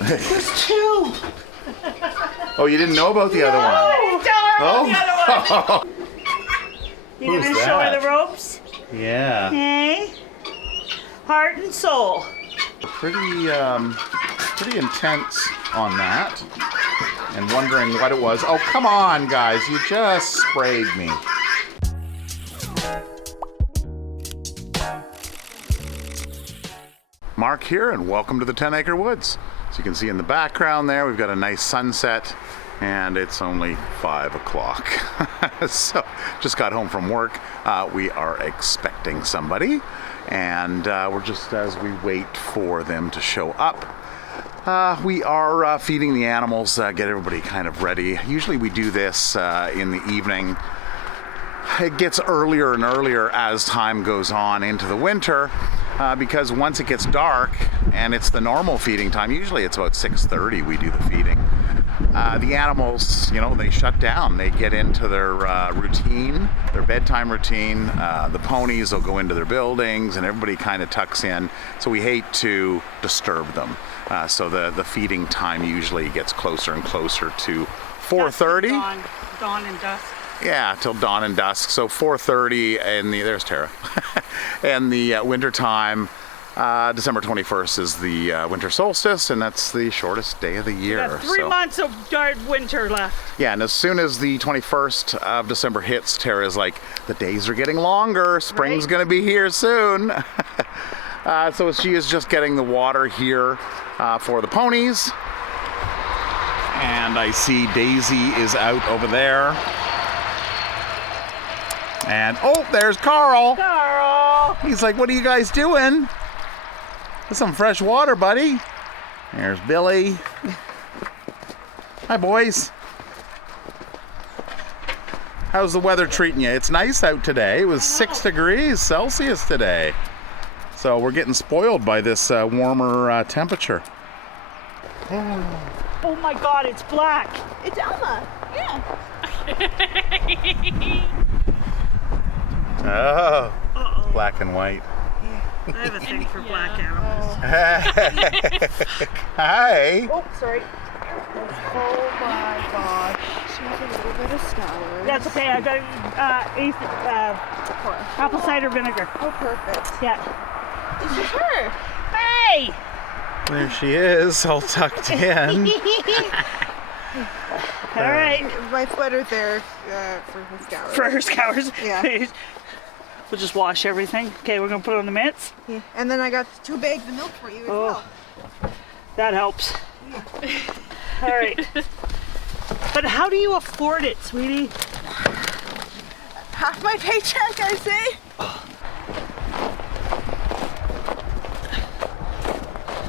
There's two. Oh, you didn't know about the other one? Oh. You Who's gonna show that? her the ropes? Yeah. Hey. Heart and soul. Pretty intense on that. And wondering what it was. Oh, come on, guys. You just sprayed me. Mark here, and welcome to the 10 Acre Woods. As you can see in the background there, we've got a nice sunset, and it's only 5 o'clock. So, just got home from work. We are expecting somebody, and we're just as we wait for them to show up. We are feeding the animals, get everybody kind of ready. Usually we do this in the evening. It gets earlier and earlier as time goes on into the winter, because once it gets dark and it's the normal feeding time, usually it's about 6:30 we do the feeding. The animals, you know, they shut down. They get into their routine, their bedtime routine. The ponies will go into their buildings and everybody kind of tucks in. So we hate to disturb them. So the feeding time usually gets closer and closer to 4:30. Dawn and dusk. Yeah, till dawn and dusk. So 4:30, and there's Tara. And the winter time, December 21st is the winter solstice, and that's the shortest day of the year. Got 3 months of dark winter left. Yeah, and as soon as the 21st of December hits, Tara's like, the days are getting longer. Spring's gonna be here soon. So she is just getting the water here for the ponies. And I see Daisy is out over there. And, oh, there's Carl. Carl! He's like, what are you guys doing? There's some fresh water, buddy. There's Billy. Hi, boys. How's the weather treating you? It's nice out today. It was 6 degrees Celsius today. So we're getting spoiled by this warmer temperature. Oh my God, it's black. It's Alma. Yeah. Oh, black and white. I have a thing for black animals. Hi. Oh, sorry. Oh my gosh. She has a little bit of scour. That's okay. I got apple cider vinegar. Oh, perfect. Yeah. This is her. Hey! There she is, all tucked in. All right. My sweater there for her scour. For her scours. Yeah. We'll just wash everything. Okay, we're gonna put it on the mitts. Yeah. And then I got 2 bags of milk for you as well. That helps. All right. But how do you afford it, sweetie? Half my paycheck, I say.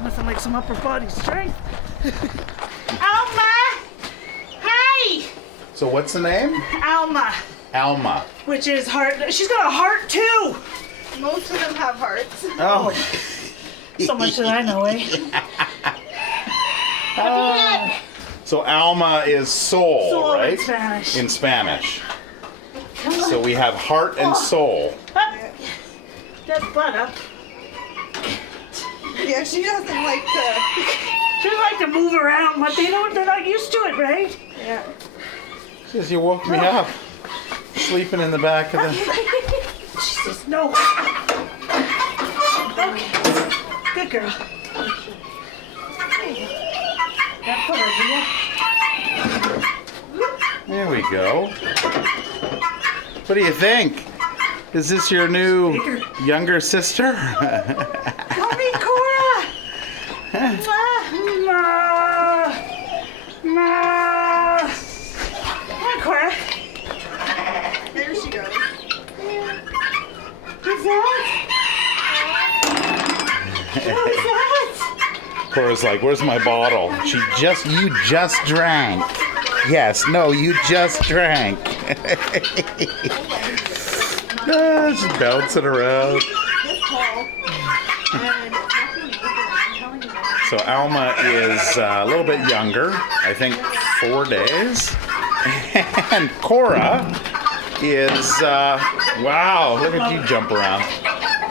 Nothing like some upper body strength. Alma! Hey! So what's the name? Alma, Alma. which is heart. She's got a heart too. Most of them have hearts. Oh. So much that I know, eh? So Alma is soul, Soul right? in Spanish. In Spanish. So we have heart and soul. Get butt up. Yeah, she doesn't like to. She like to move around, but they're not used to it, right? Yeah. Says you woke me up. Sleeping in the back of the... She says no. Okay. Good girl. That put her here. There we go. What do you think? Is this your new younger sister? Mommy, Cora! Ma! Come on, Cora. There she goes. What's that? What's that? Cora's like, where's my bottle? You just drank. Yes, no, you just drank. She's bouncing around. So Alma is a little bit younger, I think 4 days. And Cora is, wow, look at you jump around.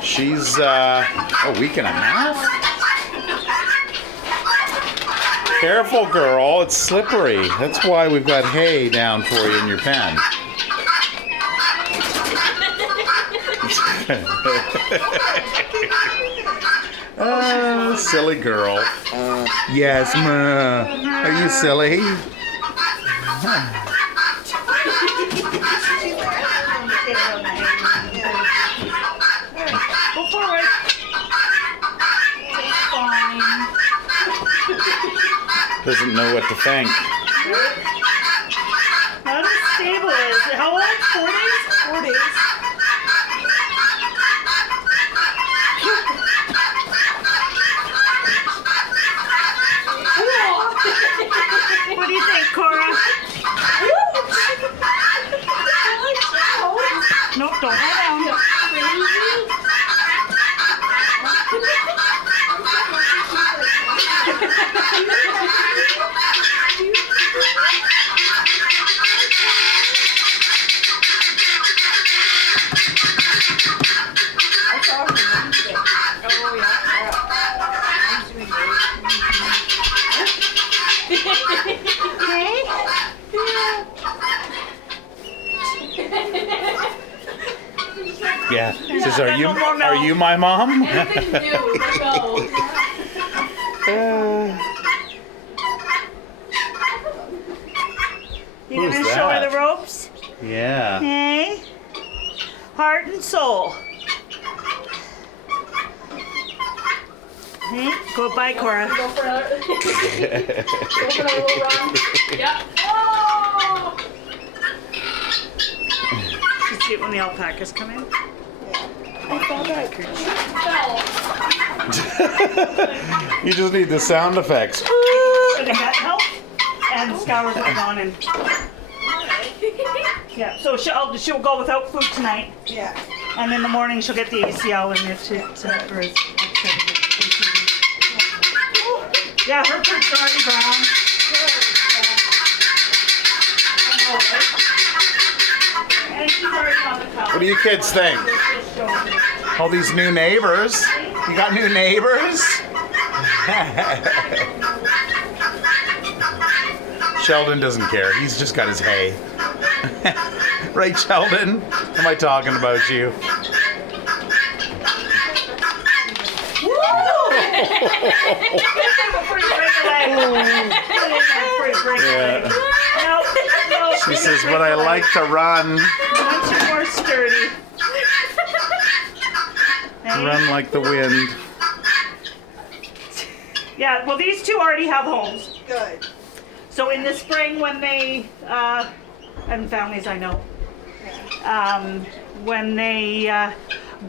She's a week and a half. Careful, girl. It's slippery. That's why we've got hay down for you in your pen. Silly girl. Yes, ma. Are you silly? Go forward. It's fine. Doesn't know what to think. Not as stable as. How old? 4 days? 4 days. What do you think, Cora? Nope, don't go down. I saw her Wednesday. Oh, yeah. I'm doing Yeah. Says, are you my mom? Anything new, go. You Who's gonna show her that? the ropes? Yeah. Hey? Heart and soul. Hey, goodbye, Cora. Go for another. Go for another little run. Yeah. Oh! You see it when the alpacas come in? I saw that. Fell. You just need the sound effects. So they got help and scour the on and yeah. So she'll go without food tonight, Yeah. and in the morning she'll get the ACL and it's for his. Yeah, her foot's already brown. And she's already on the couch. What do you kids think? All these new neighbors. You got new neighbors? Sheldon doesn't care. He's just got his hay. Right, Sheldon? Am I talking about you? She says, but I like to run. Once you're more sturdy. Run like the wind. Yeah, well, these two already have homes. Good. So in the spring when they, and families I know, when they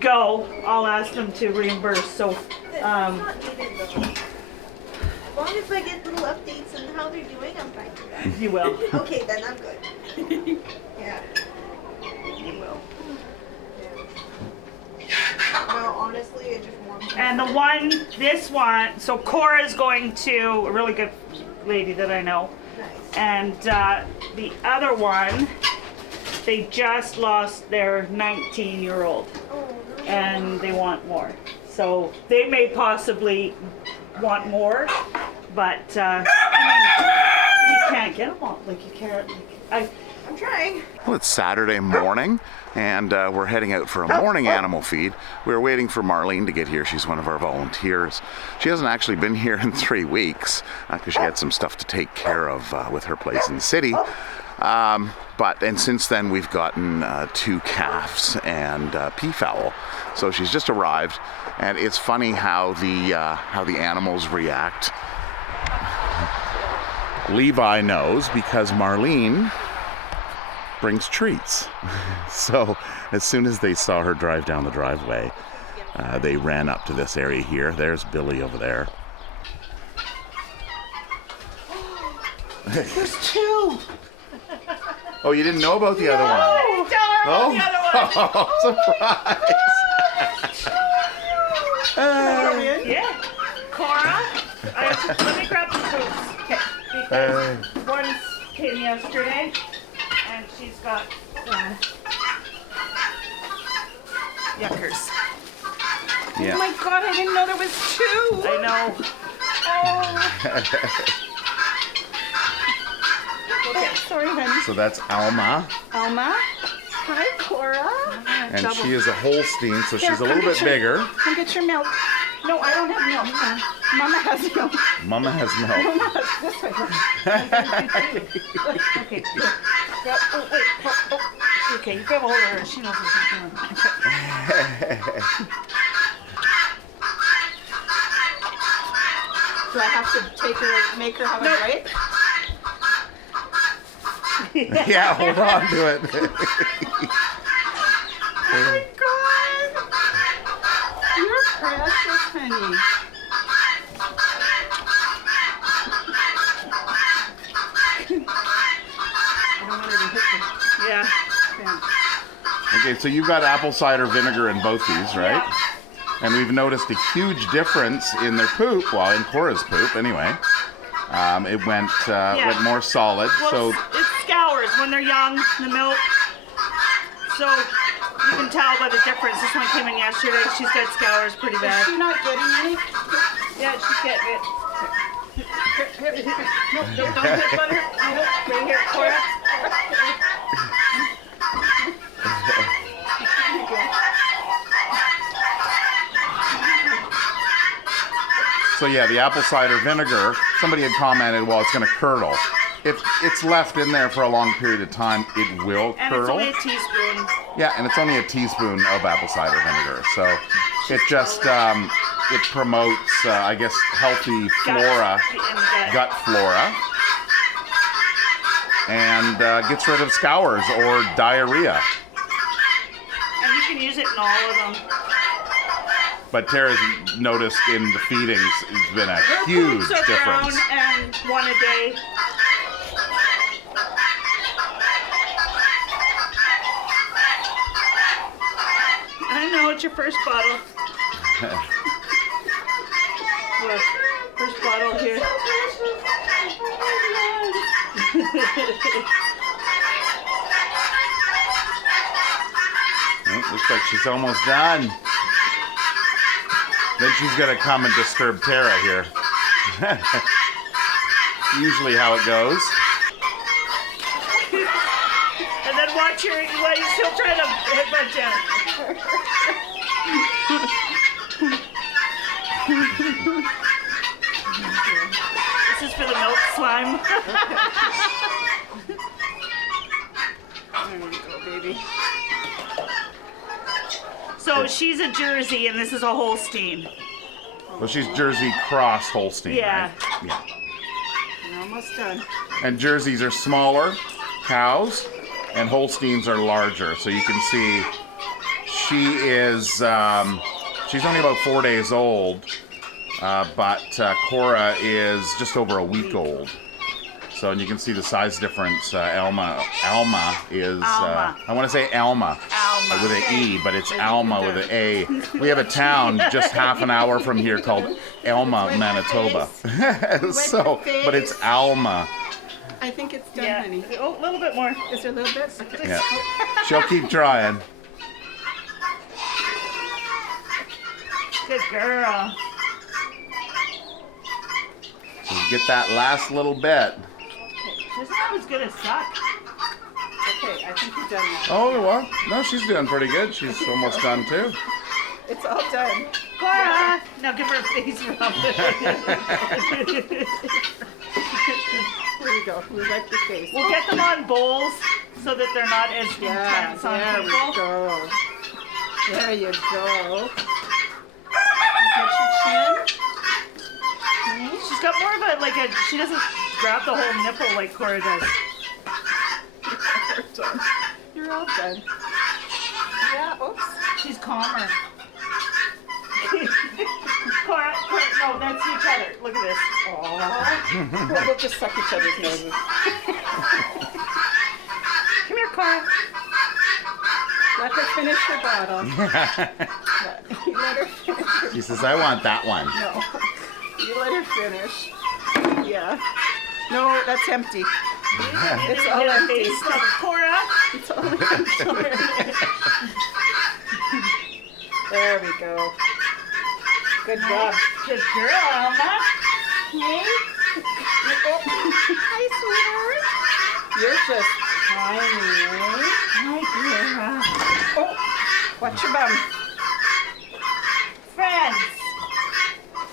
go, I'll ask them to reimburse. So, Not needed though. As long as I get little updates on how they're doing, I'm fine with that. you will. Okay, then I'm good. Yeah. You will. No, honestly, I just want to. And this one, so Cora's going to a really good lady that I know. Nice. And the other one, they just lost their 19-year-old. Oh, no. And they want more. So they may possibly want more, but I mean, you can't get them all. Like you can't. I'm trying. Well, it's Saturday morning, and we're heading out for a morning animal feed. We were waiting for Marlene to get here. She's one of our volunteers. She hasn't actually been here in 3 weeks because she had some stuff to take care of with her place in the city. And since then we've gotten 2 calves and peafowl. So she's just arrived, and it's funny how the animals react. Levi knows because Marlene brings treats. So as soon as they saw her drive down the driveway, they ran up to this area here. There's Billy over there. There's 2. Oh, you didn't know about the other one? Oh, surprise! Yeah. Cora, let me grab the boots. Because one came yesterday, and she's got yuckers. Yeah. Oh my god, I didn't know there was 2. I know. Oh. Okay, sorry, honey. So that's Alma, Alma. Hi, Cora. and she is a Holstein, so she's a little bit bigger. Come get your milk. No, I don't have milk. Mama has milk. Mama has milk. Mama has this way. Okay. Grab, oh, wait. Oh. Okay, you grab a hold of her. She knows what she's doing. Do I have to make her have a break? Yeah, hold on to it. Oh my God! You're precious, honey. I don't want her to hit me. Yeah. Okay, so you've got apple cider vinegar in both these, right? Yeah. And we've noticed a huge difference in their poop, well, in Cora's poop anyway. It went more solid. Well, So it scours when they're young, the milk. So you can tell by the difference. This one came in yesterday. She's got scours pretty Is bad. she not getting any? Yeah, she's getting it. No, don't hit butter. No, right here, Cora. So yeah, the apple cider vinegar, somebody had commented, well, it's going to curdle. If it's left in there for a long period of time, it will And it's curdle. only a teaspoon. Yeah, and it's only a teaspoon of apple cider vinegar. So it just, it promotes, I guess, healthy flora, gut flora, and gets rid of scours or diarrhea. And you can use it in all of them. But Tara's noticed in the feedings, it's been a Her huge poops are difference. down and one a day. I know, it's your first bottle. Look, first bottle here. Oh, looks like she's almost done. Then she's gonna come and disturb Tara here. Usually how it goes. And then watch her, she'll try to headbutt down. This is for the milk slime. There you go, baby. So she's a Jersey and this is a Holstein. Well, she's Jersey Cross Holstein, Yeah. right? Yeah. You're almost done. And Jerseys are smaller cows, and Holsteins are larger. So you can see she is, she's only about 4 days old, but Cora is just over a week old. So and you can see the size difference. Alma is, Alma. I want to say Alma. Alma. With an E, but it's Alma with an A. We have a town just half an hour from here called Alma, Manitoba. So, but it's Alma. I think it's done, Yeah. honey. Oh, a little bit more. Is there a little bit? Yeah. She'll keep trying. Good girl. So you get that last little bit. She's not as good as suck. Okay, I think you're done now. Oh, well, no, she's doing pretty good. She's almost done too. It's all done. Cora! Now give her a face rub. There you go. We like the face. We'll get them on bowls so that they're not as Yeah, intense on there we people. go. There you go. Touch your chin. She's got more of she doesn't grab the whole nipple like Cora does. You're all done. Yeah, oops. She's calmer. Cora, no, that's each other. Look at this. Aww. We'll just suck each other's noses. Come here, Cora. Let her finish her bottle. Let her finish. She says, I want that one. No. You let her finish. Yeah. No, that's empty. It's all empty. Cora. It's all empty. There we go. Good job. Good girl, Alma. Hey. Hi, sweetheart. You're just tiny. Hi, Cora. Oh, watch your bum. Friends.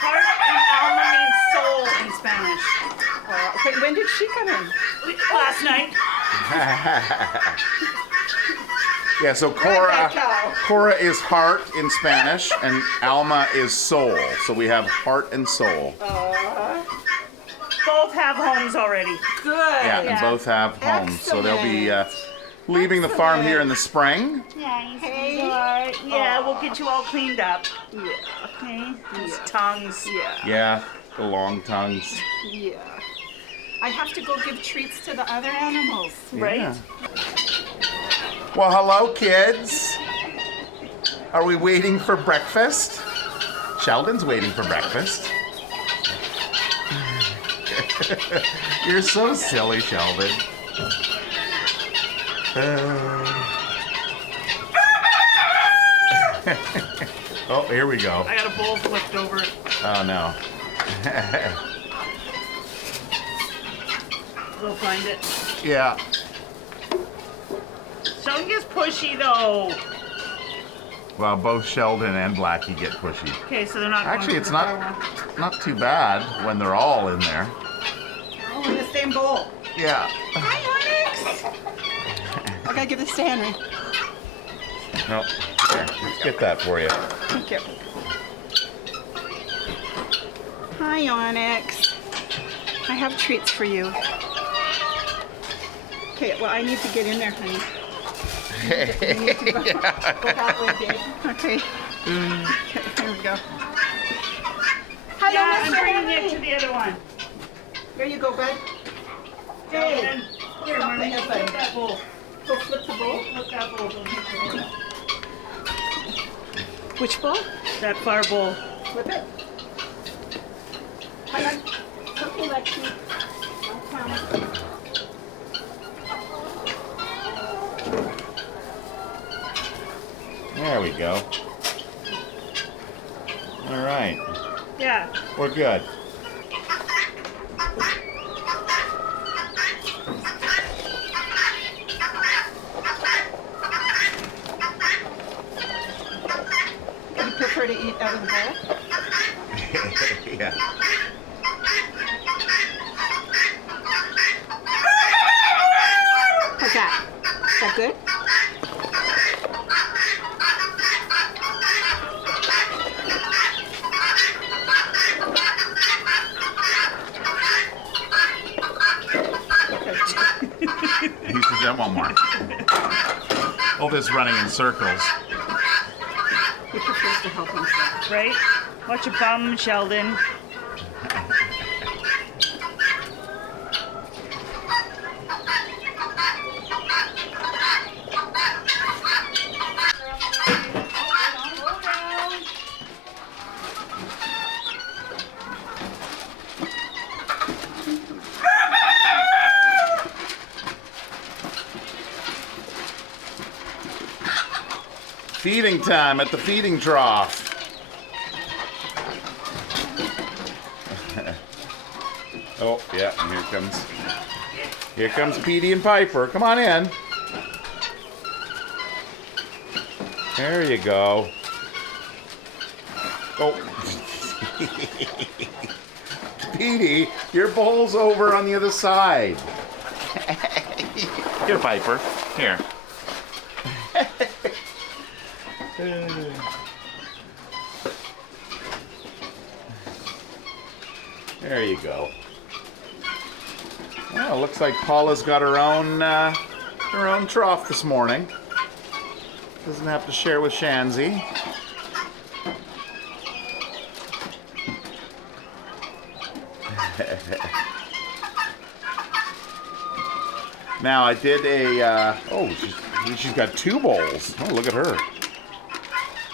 Heart and Alma means soul in Spanish. Wait, when did she come in? Last night. Yeah, so Cora is heart in Spanish, and Alma is soul. So we have heart and soul. Both have homes already. Good. Yeah, and Yeah. both have homes. So they'll be leaving the farm here in the spring. Nice. Hey. Yeah, we'll get you all cleaned up. Yeah. Okay. These tongues. Yeah. Yeah, the long tongues. Yeah. I have to go give treats to the other animals. Right? Yeah. Well, hello, kids. Are we waiting for breakfast? Sheldon's waiting for breakfast. You're so silly, Sheldon. Oh, here we go. I got a bowl flipped over. Oh, no. We'll find it. Yeah. Sheldon gets pushy though. Well, both Sheldon and Blackie get pushy. Okay, so they're not Actually, going it's to the bar not too bad when they're all in there. Oh, in the same bowl. Yeah. Hi, Onyx. I gotta give this to Henry. No. Here, let's get that for you. Thank you. Hi, Onyx. I have treats for you. Okay, well, I need to get in there, honey. You need to go that way, babe. Okay. Okay, here we go. Hello, Yeah, I'm Mr. bringing Henry. it to the other one. Here you go, bud. Hey, Hey, here, stop Mommy, the flip effing. that bowl. Go flip the bowl. Flip that bowl. Don't hit your head. Which bowl? That far bowl. Flip it. Hang on. Okay, Lexi. I'll count it. There we go. All right. Yeah. We're good. You prefer to eat out of the bowl? Yeah. How's that? Is that good? You should get one more. All this running in circles. He prefers to help himself. Right? Watch your bum, Sheldon. Feeding time at the feeding trough. Oh, yeah, and here comes Petey and Piper. Come on in. There you go. Oh. Petey, your bowl's over on the other side. Here, Piper. Here. There you go. Well, looks like Paula's got her own trough this morning. Doesn't have to share with Shanzi. Now I did a she's got two bowls. Oh, look at her.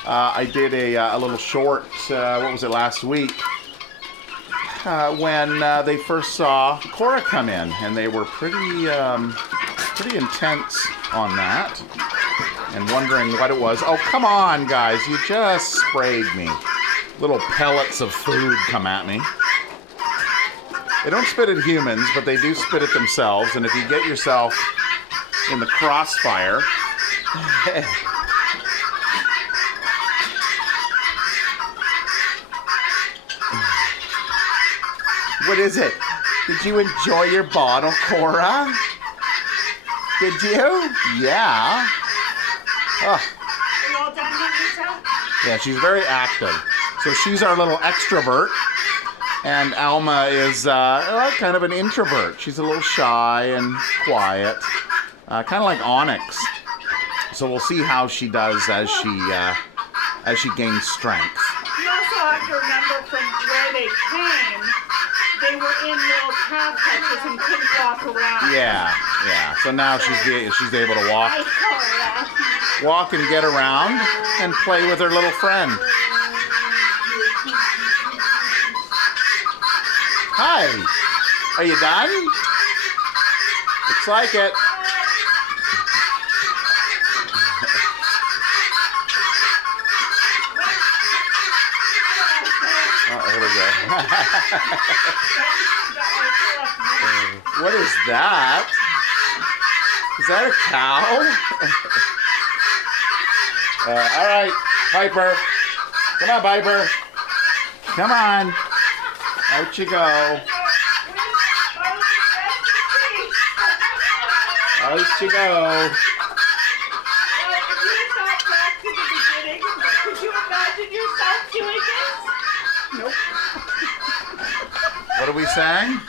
I did a little short. What was it, last week? When they first saw Cora come in, and they were pretty intense on that, and wondering what it was. Oh, come on, guys! You just sprayed me. Little pellets of food come at me. They don't spit at humans, but they do spit at themselves. And if you get yourself in the crossfire, what is it? Did you enjoy your bottle, Cora? Did you? Yeah. Oh. Are you all done, Juanita? Yeah, she's very active. So she's our little extrovert, and Alma is kind of an introvert. She's a little shy and quiet, kind of like Onyx. So we'll see how she does as she gains strength. You also have to remember from where they came, they were in little calf hutches and couldn't walk around. Yeah. So now she's able to Hi, Cora. walk and get around and play with her little friend. Hi. Are you done? Looks like it. Oh, here we go. What is that? Is that a cow? All right, Piper. Come on, Piper. Come on. Out you go. Out you go. Could you imagine yourself doing this? Nope. What are we saying?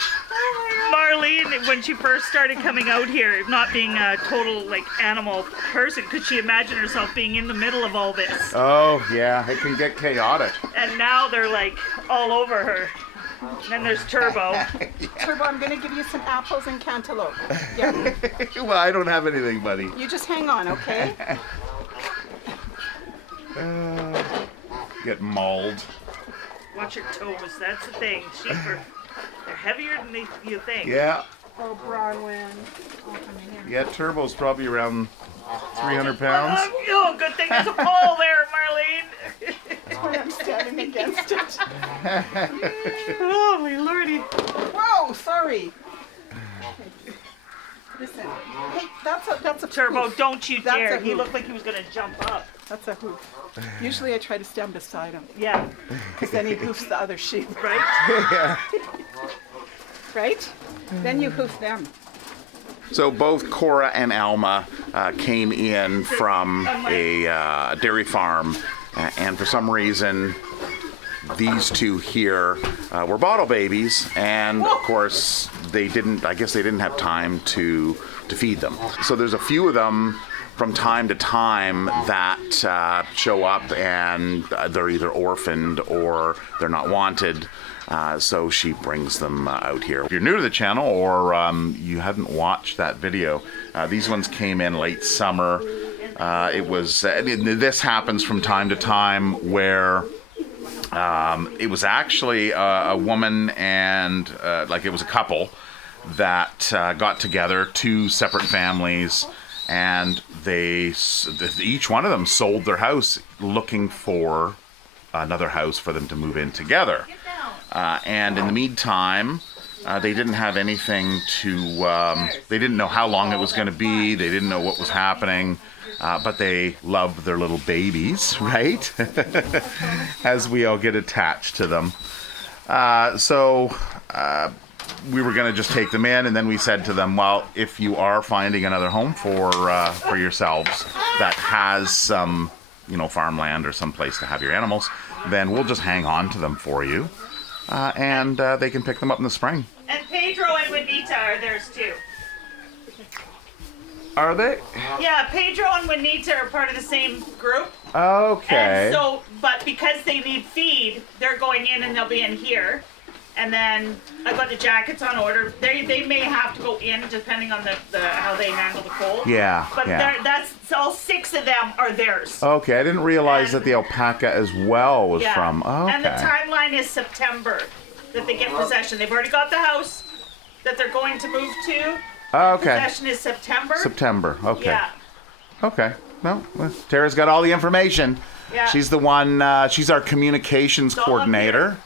Marlene, when she first started coming out here, not being a total animal person, could she imagine herself being in the middle of all this? Oh, yeah, it can get chaotic. And now they're all over her. And then there's Turbo. Turbo, I'm going to give you some apples and cantaloupe. Yeah. Well, I don't have anything, buddy. You just hang on, okay? Get mauled. Watch her toes, that's the thing. They're heavier than you think. Yeah. Oh, Bronwyn. Oh, come in here. Yeah, Turbo's probably around 300 pounds. Oh, good thing there's a pole there, Marlene. I'm standing against it. Oh, my lordy. Whoa, sorry. Listen. Hey, that's a Turbo, hoof. don't you That's dare. a He hoof. looked like he was going to jump up. That's a hoof. Usually I try to stand beside him, Yeah, because then he hoofs the other sheep, right? right? Then you hoof them. So both Cora and Alma came in from a dairy farm, and for some reason, these two here were bottle babies, and of course they didn't have time to feed them. So there's a few of them from time to time that show up, and they're either orphaned or they're not wanted. So she brings them out here. If you're new to the channel or you haven't watched that video, these ones came in late summer. This happens from time to time where it was actually a woman and it was a couple that got together, two separate families, and each one of them sold their house looking for another house for them to move in together. And in the meantime, they didn't have anything they didn't know how long it was going to be. They didn't know what was happening. But they love their little babies, right? As we all get attached to them. We were going to just take them in, and then we said to them, well, if you are finding another home for yourselves that has some, farmland or some place to have your animals, then we'll just hang on to them for you, and they can pick them up in the spring. And Pedro and Juanita are theirs too. Are they? Yeah, Pedro and Juanita are part of the same group. Okay. And so, but because they need feed, they're going in and they'll be in here. And then I got the jackets on order. They may have to go in depending on the how they handle the cold. Yeah. But yeah. that's all 6 of them are theirs. Okay, I didn't realize that the alpaca as well was from. Okay. And the timeline is September that they get possession. They've already got the house that they're going to move to. Okay. Possession is September. September. Okay. Yeah. Okay. No, well, Tara's got all the information. Yeah. She's the one. She's our communications all up coordinator.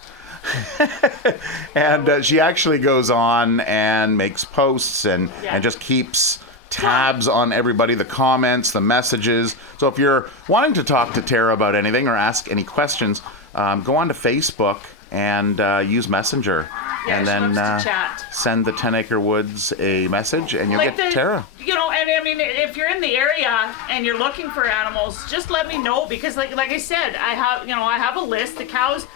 And she actually goes on and makes posts and just keeps tabs on everybody, the comments, the messages. So if you're wanting to talk to Tara about anything or ask any questions, go on to Facebook and use Messenger. Yeah, and she then loves to chat. send the 10 Acre Woods a message and you'll get Tara. You know, and I mean, if you're in the area and you're looking for animals, just let me know, because like I said, I have a list. The cows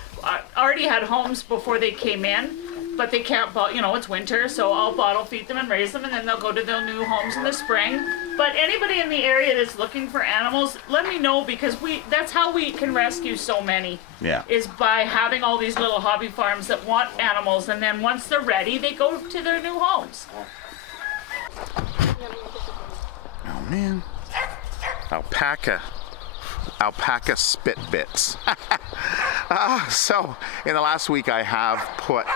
already had homes before they came in, but they can't, it's winter, so I'll bottle feed them and raise them, and then they'll go to their new homes in the spring. But anybody in the area that's looking for animals, let me know, because that's how we can rescue so many. Yeah. Is by having all these little hobby farms that want animals, and then once they're ready, they go to their new homes. Oh man. Alpaca spit bits. So in the last week I have put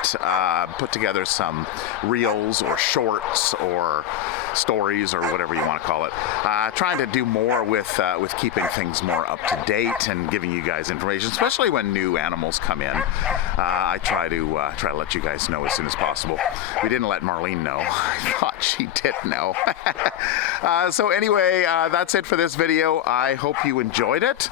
together some reels or shorts or stories or whatever you want to call it, trying to do more with keeping things more up to date and giving you guys information, especially when new animals come in. I try to let you guys know as soon as possible. We didn't let Marlene know. I thought she did know. So anyway, that's it for this video. I hope you enjoyed it.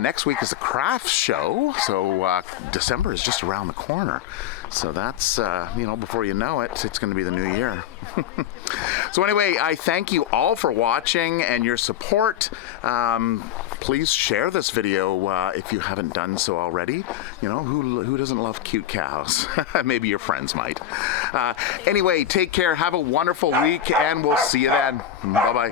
Next week is the crafts show, so December is just around the corner. So that's, before you know it, it's going to be the new year. So anyway, I thank you all for watching and your support. Please share this video if you haven't done so already. You know, who doesn't love cute cows? Maybe your friends might. Anyway, take care, have a wonderful week, and we'll see you then. Bye-bye.